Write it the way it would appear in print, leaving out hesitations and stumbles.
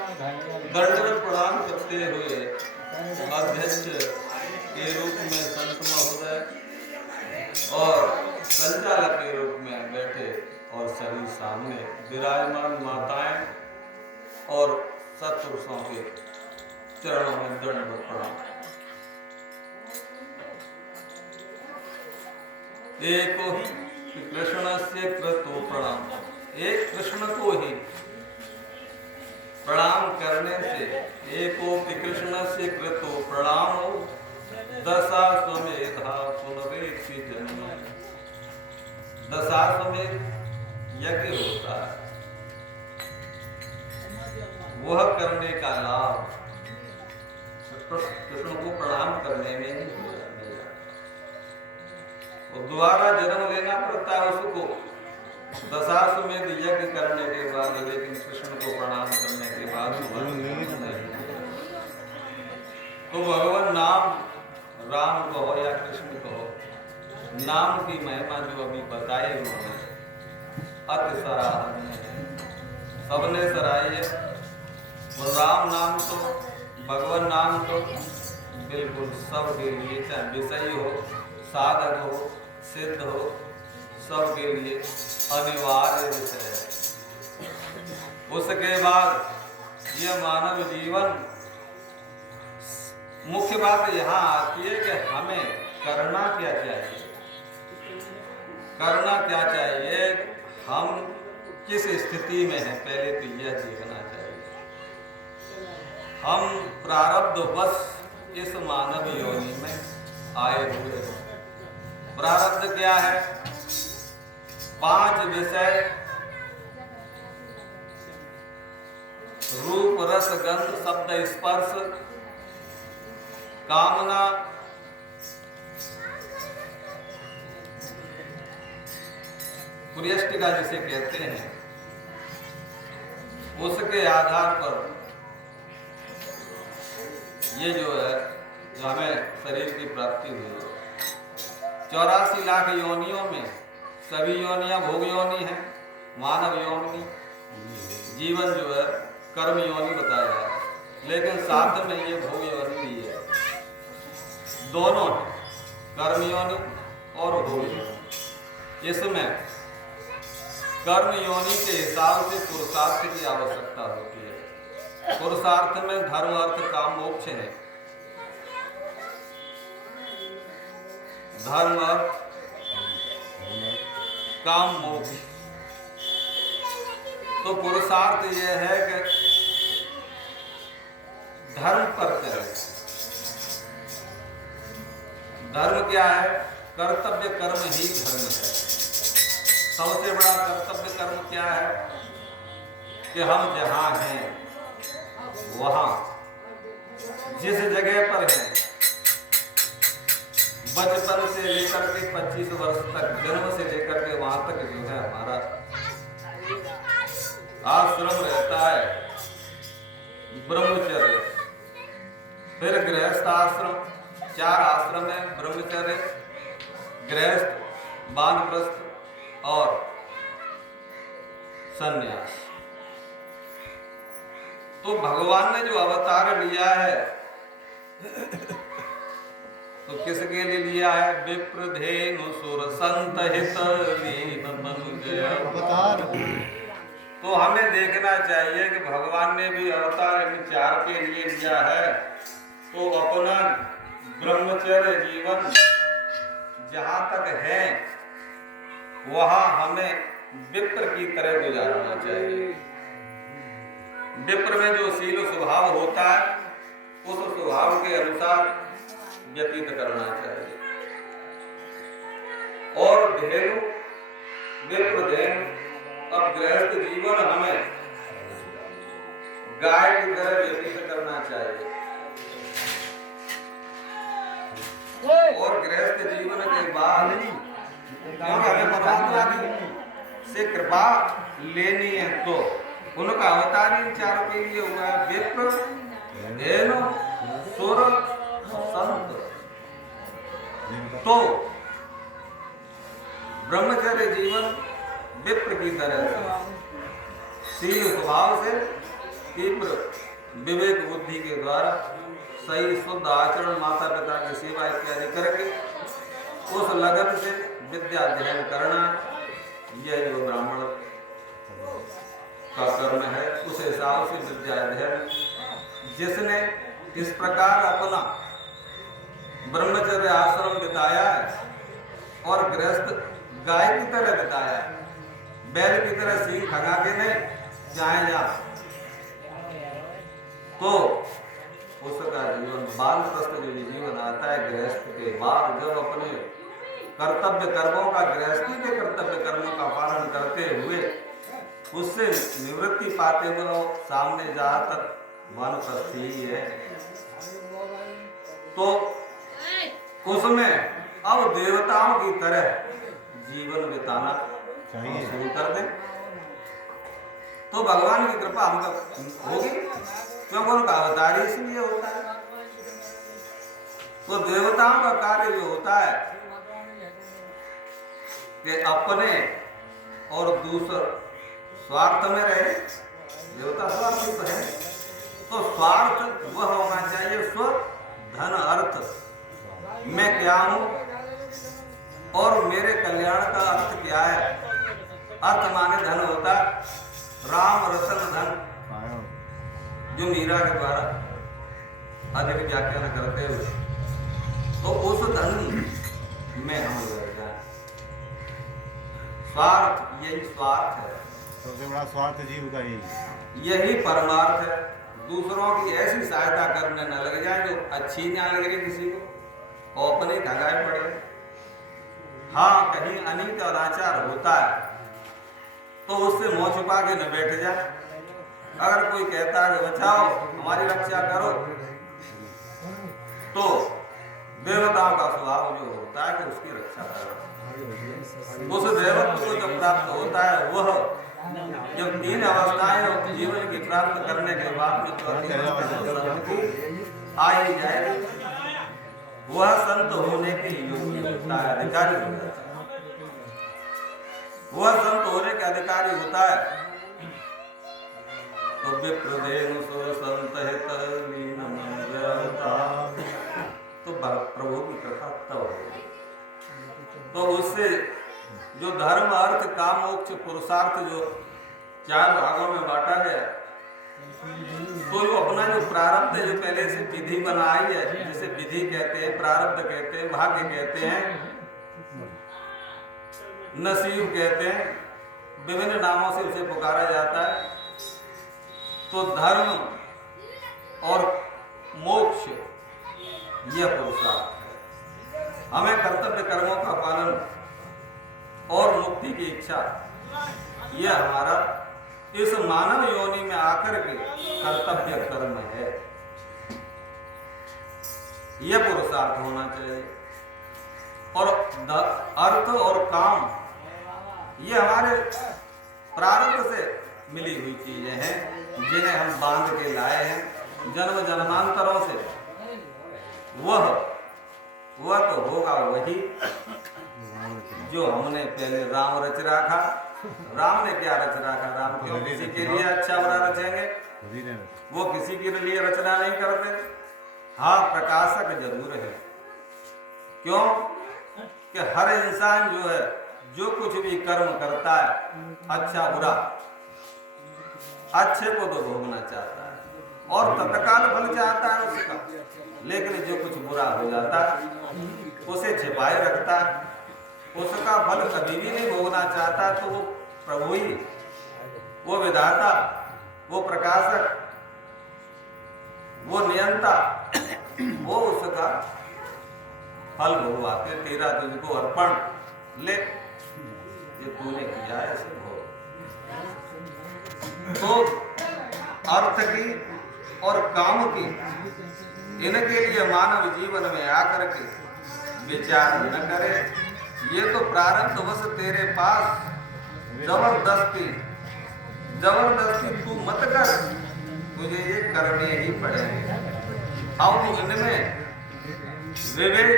दंडवत प्रणाम करते हुए अध्यक्ष के रूप में संत महोदय और संचालक के रूप में बैठे और सभी सामने विराजमान माताएं और सत्पुरुषों के चरणों में दंडवत प्रणाम। एको ही कृष्ण से कृतो प्रणाम, एक कृष्ण को ही प्रणाम करने से एको कृष्ण से कृतो प्रणाम हो दशाश्वमेधा पुनरेति जन्म। दशाश्वमेध यज्ञ होता है, वह करने का लाभ कृष्ण को प्रणाम करने में ही हो जाएगा। दोबारा जन्म लेना पड़ता है उसको दशाश्वमेध यज्ञ करने के बाद, लेकिन कृष्ण को प्रणाम करने के बाद नहीं। तो भगवान नाम राम कहो या कृष्ण कहो, नाम की महिमा जो अभी बताई उन्होंने अति सराहनीय है, सबने सराही है। और राम नाम तो भगवान नाम तो बिल्कुल सबके लिए, चाहे विषयी हो, साधक हो, सिद्ध हो, सबके लिए अनिवार्य विषय है। उसके बाद यह मानव जीवन, मुख्य बात यहाँ आती है कि हमें करना क्या चाहिए। करना क्या चाहिए, हम किस स्थिति में हैं, पहले तो यह देखना चाहिए। हम प्रारब्धवश इस मानव योनि में आए हुए हैं। प्रारब्ध क्या है? 5 विषय, रूप रस गंध शब्द स्पर्श, कामना, पुर्यष्टिका जिसे कहते हैं, उसके आधार पर ये जो है, जो हमें शरीर की प्राप्ति हुई है। 84 लाख योनियों में सभी योनियां भोग योनि है। मानव योनि जीवन जो है कर्म योनि बताया है, लेकिन साथ में ये भोग योनि भी है। दोनों है, कर्म योनि और भोग योनि। इसमें कर्म योनि के हिसाब से पुरुषार्थ की आवश्यकता होती है। पुरुषार्थ में धर्म अर्थ काम मोक्ष है। धर्म अर्थ काम मोक्ष। तो पुरुषार्थ यह है कि धर्म पर करें। धर्म क्या है? कर्तव्य कर्म ही धर्म है। सबसे बड़ा कर्तव्य कर्म क्या है? कि हम जहां हैं, वहां जिस जगह पर हैं, बचपन से लेकर के 25 वर्ष तक, जन्म से लेकर के वहां तक जो है हमारा आश्रम रहता है, ब्रह्मचर्य, फिर गृहस्थ आश्रम। 4 आश्रम है, ब्रह्मचर्य, गृहस्थ, वानप्रस्थ और संन्यास। तो भगवान ने जो अवतार लिया है तो किसके लिए लिया है? विप्रधेनु सुर संत हित लीन बन गया अवतार। तो हमें देखना चाहिए कि भगवान ने भी अवतार इन 4 के लिए लिया है। तो अपना ब्रह्मचर्य जीवन जहां तक है वहां हमें विप्र की तरह गुजारना चाहिए। विप्र में जो शील स्वभाव होता है, उस स्वभाव के अनुसार व्यतीत करना चाहिए। और धेनु, विप्र धेनु, अब गृहस्थ जीवन हमें गाय की तरह व्यतीत करना चाहिए। और गृहस्थ जीवन के बाद हमें परमात्मा से कृपा लेनी है, तो उनका अवतार इन 4 के लिए हुआ है। विप्र, धेनु, सुर, संत। तो ब्रह्मचर्य जीवन विप्र की तरह से शील स्वभाव से तीव्र विवेक बुद्धि के द्वारा सही शुद्ध आचरण, माता पिता की सेवा इत्यादि करके उस लगन से विद्या अध्ययन करना, यह जो ब्राह्मण का कर्म है। उस हिसाब से विद्या अध्ययन जिसने इस प्रकार अपना ब्रह्मचर्य आश्रम बिताया है और गृहस्थ गाय की तरह बिताया है, बैल की तरह सींग खंगा के नहीं चाहे जा, तो उसका जीवन बानप्रस्थ जो जीवन आता है गृहस्थ के बाद, जब अपने कर्तव्य कर्मों का, गृहस्थी के कर्तव्य कर्मों का पालन करते हुए उससे निवृत्ति पाते हुए सामने जहाँ तक वानप्रस्थ ही है, तो उसमें अब देवताओं की तरह जीवन बिताना शुरू कर दें तो भगवान की कृपा हम तक होगी, क्योंकि उनका अवतार इसलिए होता है। तो देवताओं का कार्य जो होता है कि अपने और दूसरे स्वार्थ में रहे, देवता स्वार्थी तो है, तो स्वार्थ वह होना चाहिए स्व धन अर्थ, मैं क्या हूं और मेरे कल्याण का अर्थ क्या है। अर्थ माने धन होता है, राम रतन धन, जो मीरा के द्वारा अधिक व्याख्यान करते हुए, तो उस धन में हम लग जाए। स्वार्थ, यही स्वार्थ है, सबसे बड़ा स्वार्थ जीव का यही परमार्थ है। दूसरों की ऐसी सहायता करने न लग जाए जो अच्छी ना लग रही किसी को, और अपने ठगाए पड़े। हाँ, कहीं अनित और आचार होता है तो उससे मुंह छुपा के न बैठ जाए। अगर कोई कहता है कि बचाओ हमारी रक्षा करो, तो देवताओं का स्वभाव जो होता है कि उसकी रक्षा करो। उस देवत्व को जब प्राप्त होता है, वह जब तीन अवस्थाएं जीवन की प्राप्त करने के बाद में आ ही जाए, वह संत होने के योग्य होता है, अधिकारी होता है। वह संत होने के अधिकारी होता है। तो विप्रदेनु सो संत हित तो प्रभु की कृपा तब होगी। तो उससे जो धर्म अर्थ काम मोक्ष पुरुषार्थ जो 4 भागों में बांटा गया, तो जो अपना जो प्रारब्ध जो पहले से विधि बनाई है, जिसे विधि कहते हैं, प्रारब्ध कहते हैं, भाग्य कहते हैं, नसीब कहते हैं, विभिन्न नामों से उसे पुकारा जाता है। तो धर्म और मोक्ष यह पुरुषार्थ है। हमें कर्तव्य कर्मों का पालन और मुक्ति की इच्छा, यह हमारा इस मानव योनि में आकर के कर्तव्य कर्म है, यह पुरुषार्थ होना चाहिए। और अर्थ और काम ये हमारे प्रारब्ध से मिली हुई चीजें हैं, जिन्हें हम बांध के लाए हैं जन्म जन्मांतरों से। वह तो होगा वही जो हमने पहले राम रच रखा। राम ने क्या रच रखा? राम क्यों किसी के लिए अच्छा बुरा रचेंगे? वो किसी के लिए रचना नहीं करते। हाँ, प्रकाशक जरूर है। क्यों कि हर इंसान जो है, जो कुछ भी कर्म करता है, अच्छा बुरा, अच्छे को तो भोगना चाहता है और तत्काल फल चाहता है उसका, लेकिन जो कुछ बुरा हो जाता है उसे छिपाए रखता है, उसका फल कभी भी नहीं भोगना चाहता। तो वो प्रभु ही, वो विधाता, वो प्रकाशक, वो नियंता, वो उसका फल भोगवाते। तेरा तुझको अर्पण, ले ये तूने किया है इसे भोग। तो अर्थ की और काम की, इनके लिए मानव जीवन में आकर के विचार न करे। ये तो प्रारब्ध बस तेरे पास जबरदस्ती तू मत कर, तुझे ये करने ही पड़ेंगे। अब इनमें विवेक